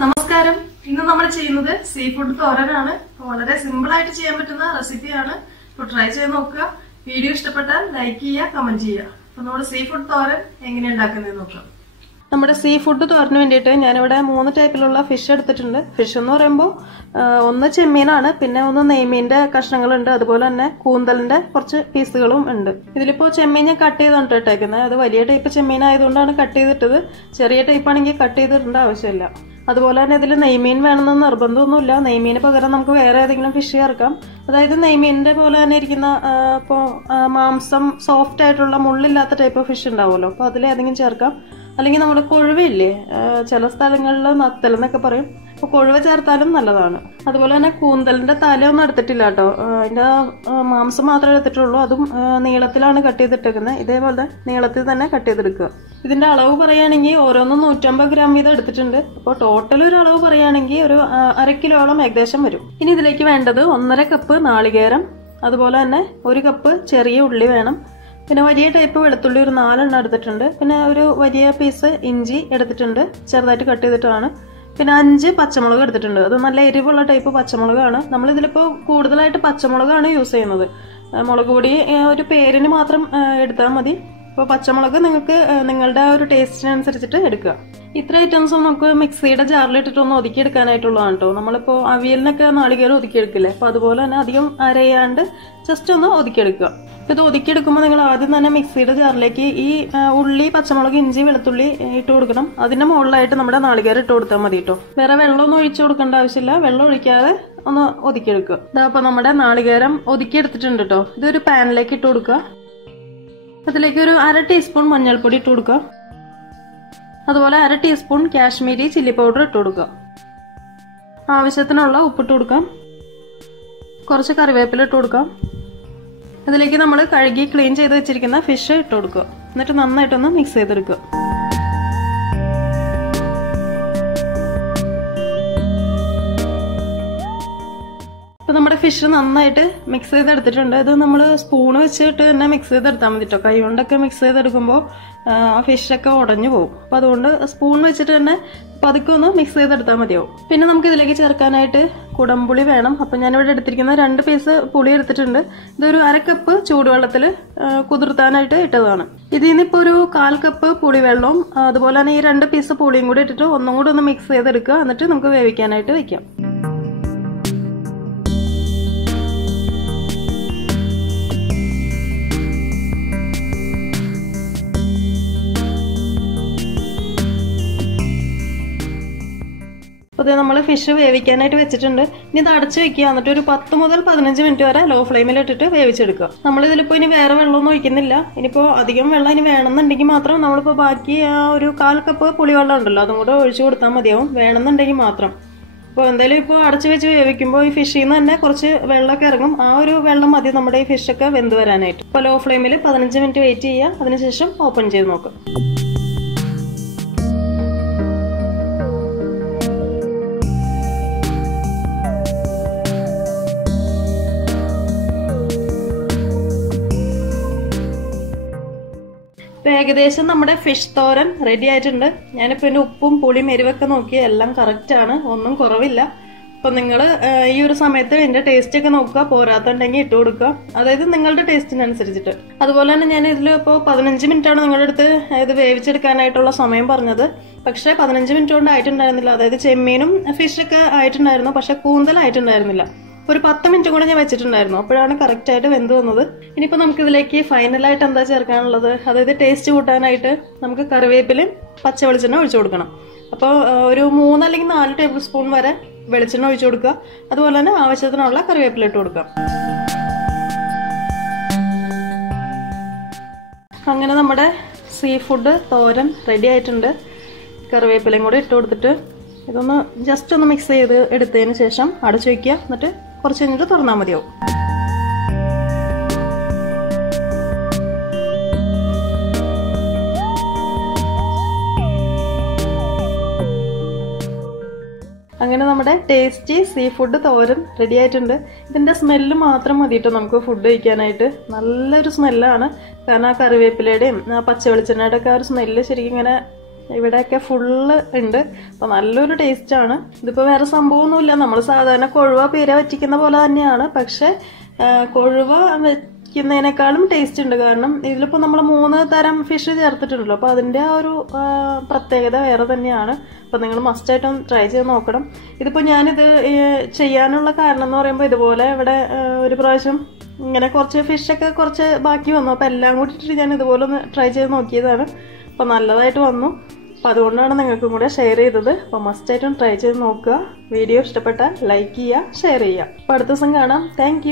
നമസ്കാരം. ഇന്ന് നമ്മൾ ചെയ്യുന്നത് സീ ഫുഡ് തോരനാണ്. വളരെ സിമ്പിൾ ആയിട്ട് ചെയ്യാൻ പറ്റുന്ന റെസിപ്പിയാണ്. അപ്പോൾ ട്രൈ ചെയ്ത് നോക്കുക. വീഡിയോ ഇഷ്ടപ്പെട്ടാൽ ലൈക്ക് ചെയ്യുക, കമന്റ് ചെയ്യുക. അപ്പോൾ നമ്മുടെ സീ ഫുഡ് തോരൻ എങ്ങനെയാണ് ഉണ്ടാക്കുന്നത് നോക്കാം. നമ്മുടെ സീ ഫുഡ് തോരന് വേണ്ടിയിട്ട് ഞാനിവിടെ 3 ടൈപ്പിലുള്ള ഫിഷ് എടുത്തിട്ടുണ്ട്. ഫിഷ് എന്ന് പറയുമ്പോൾ ഒന്ന് ചെമ്മീനാണ്, പിന്നെ ഒന്ന് നെയ്മീന്റെ കഷ്ണങ്ങളുണ്ട്, അതുപോലെ തന്നെ കൂന്തലിന്റെ കുറച്ച് പീസുകളും ഉണ്ട്. ഇതിലിപ്പോ ചെമ്മീൻ ഞാൻ കട്ട് ചെയ്താണ് ഇട്ടേക്കുന്നത്. അത് വലിയ ടൈപ്പ് ചെമ്മീൻ ആയതുകൊണ്ടാണ് കട്ട് ചെയ്തിട്ടത്. ചെറിയ ടൈപ്പ് ആണെങ്കിൽ കട്ട് ചെയ്തിടേണ്ട ആവശ്യമില്ല. അതുപോലെ തന്നെ ഇതിൽ നെയ്മീൻ വേണമെന്ന് നിർബന്ധമൊന്നുമില്ല. നെയ്മീന് പകരം നമുക്ക് വേറെ ഏതെങ്കിലും ഫിഷ് ചേർക്കാം. അതായത് നെയ്മീനിന്റെ പോലെ തന്നെ ഇരിക്കുന്ന ഇപ്പോൾ മാംസം സോഫ്റ്റ് ആയിട്ടുള്ള മുള്ളില്ലാത്ത ടൈപ്പ് ഫിഷ് ഉണ്ടാവുമല്ലോ, അപ്പോൾ അതിലേതെങ്കിലും ചേർക്കാം. അല്ലെങ്കിൽ നമ്മുടെ കൊഴുവയില്ലേ, ചില സ്ഥലങ്ങളിൽ നത്തൽ എന്നൊക്കെ പറയും, അപ്പോൾ കൊഴുവ ചേർത്താലും നല്ലതാണ്. അതുപോലെ തന്നെ കൂന്തലിന്റെ തലയൊന്നും എടുത്തിട്ടില്ല കേട്ടോ, അതിന്റെ മാംസം മാത്രമേ എടുത്തിട്ടുള്ളൂ. അതും നീളത്തിലാണ് കട്ട് ചെയ്തിട്ടേക്കുന്നത്. ഇതേപോലെ നീളത്തിൽ തന്നെ കട്ട് ചെയ്തെടുക്കുക. ഇതിന്റെ അളവ് പറയുകയാണെങ്കിൽ ഓരോന്നും 150 ഗ്രാം വീതം എടുത്തിട്ടുണ്ട്. അപ്പോൾ ടോട്ടൽ ഒരു അളവ് പറയുകയാണെങ്കിൽ ഒരു 1/2 കിലോളം ഏകദേശം വരും. ഇനി ഇതിലേക്ക് വേണ്ടത് 1.5 കപ്പ് നാളികേരം, അതുപോലെ തന്നെ 1 കപ്പ് ചെറിയ ഉള്ളി വേണം. പിന്നെ വലിയ ടൈപ്പ് വെളുത്തുള്ളി ഒരു 4 എണ്ണം എടുത്തിട്ടുണ്ട്. പിന്നെ ഒരു വലിയ പീസ് ഇഞ്ചി എടുത്തിട്ടുണ്ട്, ചെറുതായിട്ട് കട്ട് ചെയ്തിട്ടാണ്. പിന്നെ 5 പച്ചമുളക് എടുത്തിട്ടുണ്ട്. അത് നല്ല എരിവുള്ള ടൈപ്പ് പച്ചമുളകാണ്. നമ്മളിതിലിപ്പോൾ കൂടുതലായിട്ട് പച്ചമുളകാണ് യൂസ് ചെയ്യുന്നത്. മുളക് പൊടി ഒരു പേരിന് മാത്രം എടുത്താൽ മതി. അപ്പോൾ പച്ചമുളക് നിങ്ങൾക്ക് നിങ്ങളുടെ ഒരു ടേസ്റ്റിനനുസരിച്ചിട്ട് എടുക്കുക. ഇത്ര ഐറ്റംസ് നമുക്ക് മിക്സിയുടെ ജാറിലിട്ടിട്ടൊന്ന് ഒതുക്കിയെടുക്കാനായിട്ടുള്ളതാണ് കേട്ടോ. നമ്മളിപ്പോൾ അവിയലിനൊക്കെ നാളികേരം ഒതുക്കിയെടുക്കില്ലേ, അപ്പോൾ അതുപോലെ തന്നെ അധികം അരയാണ്ട് ജസ്റ്റ് ഒന്ന് ഒതുക്കിയെടുക്കുക. അപ്പോൾ ഇത് ഒതുക്കിയെടുക്കുമ്പോൾ നിങ്ങൾ ആദ്യം തന്നെ മിക്സിയുടെ ജാറിലേക്ക് ഈ ഉള്ളി, പച്ചമുളക്, ഇഞ്ചി, വെളുത്തുള്ളി ഇട്ട് കൊടുക്കണം. അതിന്റെ മുകളിലായിട്ട് നമ്മുടെ നാളികേരം ഇട്ട് കൊടുത്താൽ മതി കേട്ടോ. വേറെ വെള്ളമൊന്നും ഒഴിച്ചു കൊടുക്കേണ്ട ആവശ്യമില്ല. വെള്ളം ഒഴിക്കാതെ ഒന്ന് ഒതുക്കിയെടുക്കുക. ഇതാ അപ്പോൾ നമ്മുടെ നാളികേരം ഒതുക്കിയെടുത്തിട്ടുണ്ട് കേട്ടോ. ഇതൊരു പാനിലേക്ക് ഇട്ട് കൊടുക്കുക. അതിലേക്ക് ഒരു 1/2 ടീസ്പൂൺ മഞ്ഞൾപ്പൊടി ഇട്ട് കൊടുക്കുക. അതുപോലെ 1/2 ടീസ്പൂൺ കാശ്മീരി ചില്ലി പൗഡർ ഇട്ട് കൊടുക്കുക. ആവശ്യത്തിനുള്ള ഉപ്പിട്ട് കൊടുക്കാം. കുറച്ച് കറിവേപ്പില ഇട്ട് കൊടുക്കാം. അതിലേക്ക് നമ്മൾ കഴുകി ക്ലീൻ ചെയ്ത് വെച്ചിരിക്കുന്ന ഫിഷ് ഇട്ട് കൊടുക്കുക. എന്നിട്ട് നന്നായിട്ടൊന്ന് മിക്സ് ചെയ്തെടുക്കുക. ഇപ്പൊ നമ്മുടെ ഫിഷ് നന്നായിട്ട് മിക്സ് ചെയ്തെടുത്തിട്ടുണ്ട്. ഇത് നമ്മൾ സ്പൂണ് വെച്ചിട്ട് തന്നെ മിക്സ് ചെയ്തെടുത്താൽ മതി കേട്ടോ. കൈ കൊണ്ടൊക്കെ മിക്സ് ചെയ്തെടുക്കുമ്പോൾ ആ ഫിഷൊക്കെ ഉടഞ്ഞു പോകും. അപ്പൊ അതുകൊണ്ട് സ്പൂൺ വെച്ചിട്ട് തന്നെ പതുക്കെ ഒന്ന് മിക്സ് ചെയ്തെടുത്താൽ മതിയാവും. പിന്നെ നമുക്ക് ഇതിലേക്ക് ചേർക്കാനായിട്ട് കുടംപുളി വേണം. അപ്പൊ ഞാനിവിടെ എടുത്തിരിക്കുന്ന 2 പീസ് പുളി എടുത്തിട്ടുണ്ട്. ഇതൊരു 1/2 കപ്പ് ചൂടുവെള്ളത്തിൽ കുതിർത്താനായിട്ട് ഇട്ടതാണ്. ഇതിൽ നിന്നിപ്പോ ഒരു 1/4 കപ്പ് പുളിവെള്ളവും അതുപോലെ തന്നെ ഈ 2 പീസ് പുളിയും കൂടി ഇട്ടിട്ട് ഒന്നും കൂടി ഒന്ന് മിക്സ് ചെയ്തെടുക്കുക. എന്നിട്ട് നമുക്ക് വേവിക്കാനായിട്ട് വെക്കാം. അപ്പോൾ നമ്മൾ ഫിഷ് വേവിക്കാനായിട്ട് വെച്ചിട്ടുണ്ട്. ഇനി ഇത് അടച്ച് വെക്കുക. എന്നിട്ട് ഒരു 10 മുതൽ 15 മിനിറ്റ് വരെ ലോ ഫ്ലെയിമിൽ ഇട്ടിട്ട് വേവിച്ചെടുക്കുക. നമ്മളിതിലിപ്പോൾ ഇനി വേറെ വെള്ളമൊന്നും ഒഴിക്കുന്നില്ല. ഇനിയിപ്പോൾ അധികം വെള്ളം ഇനി വേണമെന്നുണ്ടെങ്കിൽ മാത്രം നമ്മളിപ്പോൾ ബാക്കി ആ ഒരു 1/4 കപ്പ് പുളിവെള്ളം ഉണ്ടല്ലോ, അതും കൂടെ ഒഴിച്ചു കൊടുത്താൽ മതിയാവും, വേണമെന്നുണ്ടെങ്കിൽ മാത്രം. അപ്പോൾ എന്തായാലും ഇപ്പോൾ അടച്ച് വെച്ച് വേവിക്കുമ്പോൾ ഈ ഫിഷിൽ നിന്ന് തന്നെ കുറച്ച് വെള്ളമൊക്കെ ഇറങ്ങും. ആ ഒരു വെള്ളം മതി നമ്മുടെ ഈ ഫിഷൊക്കെ വെന്ത് വരാനായിട്ട്. ഇപ്പോൾ ലോ ഫ്ലെയിമിൽ 15 മിനിറ്റ് വെയിറ്റ് ചെയ്യുക. അതിനുശേഷം ഓപ്പൺ ചെയ്ത് നോക്കാം. ഏകദേശം നമ്മുടെ ഫിഷ് തോരൻ റെഡി ആയിട്ടുണ്ട്. ഞാനിപ്പോൾ ഇതിന്റെ ഉപ്പും പുളിയും എരിവൊക്കെ നോക്കി, എല്ലാം കറക്റ്റ് ആണ്, ഒന്നും കുറവില്ല. അപ്പൊ നിങ്ങൾ ഈ ഒരു സമയത്ത് ഇതിന്റെ ടേസ്റ്റ് ഒക്കെ നോക്കുക. പോരാത്തുണ്ടെങ്കിൽ ഇട്ട് കൊടുക്കുക, അതായത് നിങ്ങളുടെ ടേസ്റ്റിനനുസരിച്ചിട്ട്. അതുപോലെ തന്നെ ഞാൻ ഇതിൽ ഇപ്പോൾ 15 മിനിറ്റാണ് നിങ്ങളുടെ അടുത്ത് ഇത് വേവിച്ചെടുക്കാനായിട്ടുള്ള സമയം പറഞ്ഞത്. പക്ഷെ 15 മിനിറ്റ് കൊണ്ട് ആയിട്ടുണ്ടായിരുന്നില്ല. അതായത് ചെമ്മീനും ഫിഷൊക്കെ ആയിട്ടുണ്ടായിരുന്നു, പക്ഷെ കൂന്തലായിട്ടുണ്ടായിരുന്നില്ല. ഒരു 10 മിനിറ്റ് കൂടെ ഞാൻ വെച്ചിട്ടുണ്ടായിരുന്നു. അപ്പോഴാണ് കറക്റ്റ് ആയിട്ട് വെന്ത് വന്നത്. ഇനിയിപ്പോൾ നമുക്ക് ഇതിലേക്ക് ഫൈനലായിട്ട് എന്താ ചേർക്കാനുള്ളത്, അതായത് ടേസ്റ്റ് കൂട്ടാനായിട്ട് നമുക്ക് കറിവേപ്പിലയും പച്ച വെളിച്ചെണ്ണ ഒഴിച്ചു കൊടുക്കണം. അപ്പോൾ ഒരു 3 അല്ലെങ്കിൽ 4 ടേബിൾ സ്പൂൺ വരെ വെളിച്ചെണ്ണ ഒഴിച്ചു കൊടുക്കുക. അതുപോലെ തന്നെ ആവശ്യത്തിനുള്ള കറിവേപ്പില ഇട്ട് കൊടുക്കാം. അങ്ങനെ നമ്മുടെ സീ ഫുഡ് തോരൻ റെഡി ആയിട്ടുണ്ട്. കറിവേപ്പിലയും കൂടെ ഇട്ട് കൊടുത്തിട്ട് ഇതൊന്ന് ജസ്റ്റ് ഒന്ന് മിക്സ് ചെയ്ത് എടുത്തതിന് ശേഷം അടച്ചു വയ്ക്കുക. എന്നിട്ട് കുറച്ച് കഴിഞ്ഞിട്ട് തുറന്നാൽ മതിയാവും. അങ്ങനെ നമ്മുടെ ടേസ്റ്റി സീ ഫുഡ് തോരൻ റെഡി ആയിട്ടുണ്ട്. ഇതിന്റെ സ്മെല്ല് മാത്രം മതിയിട്ട് നമുക്ക് ഫുഡ് കഴിക്കാനായിട്ട്. നല്ലൊരു സ്മെല്ലാണ്. കാരണം ആ കറിവേപ്പിലയുടെയും ആ പച്ച വെളിച്ചെണ്ണയുടെ ഒക്കെ ആ ഒരു സ്മെല്ല് ശരിക്കും ഇങ്ങനെ ഇവിടെയൊക്കെ ഫുള്ള് ഉണ്ട്. അപ്പോൾ നല്ലൊരു ടേസ്റ്റാണ്. ഇതിപ്പോൾ വേറെ സംഭവമൊന്നുമില്ല, നമ്മൾ സാധാരണ കൊഴുവ പീര വറ്റിക്കുന്ന പോലെ തന്നെയാണ്. പക്ഷേ കൊഴുവ വയ്ക്കുന്നതിനേക്കാളും ടേസ്റ്റ് ഉണ്ട്. കാരണം ഇതിലിപ്പോൾ നമ്മൾ 3 തരം ഫിഷ് ചേർത്തിട്ടുണ്ടല്ലോ, അപ്പോൾ അതിൻ്റെ ആ ഒരു പ്രത്യേകത വേറെ തന്നെയാണ്. അപ്പോൾ നിങ്ങൾ മസ്റ്റായിട്ടും ട്രൈ ചെയ്ത് നോക്കണം. ഇതിപ്പോൾ ഞാനിത് ചെയ്യാനുള്ള കാരണം എന്ന് പറയുമ്പോൾ ഇതുപോലെ ഇവിടെ ഒരു പ്രാവശ്യം ഇങ്ങനെ കുറച്ച് ഫിഷൊക്കെ കുറച്ച് ബാക്കി വന്നു. അപ്പോൾ എല്ലാം കൂടി ഇട്ടിട്ട് ഞാൻ ഇതുപോലെ ഒന്ന് ട്രൈ ചെയ്ത് നോക്കിയതാണ്. അപ്പോൾ നല്ലതായിട്ട് വന്നു. അപ്പോൾ അതുകൊണ്ടാണ് നിങ്ങൾക്കും കൂടെ ഷെയർ ചെയ്തത്. അപ്പോൾ മസ്റ്റായിട്ടും ട്രൈ ചെയ്ത് നോക്കുക. വീഡിയോ ഇഷ്ടപ്പെട്ടാൽ ലൈക്ക് ചെയ്യുക, ഷെയർ ചെയ്യുക. അപ്പോൾ അടുത്ത ദിവസം കാണാം. താങ്ക്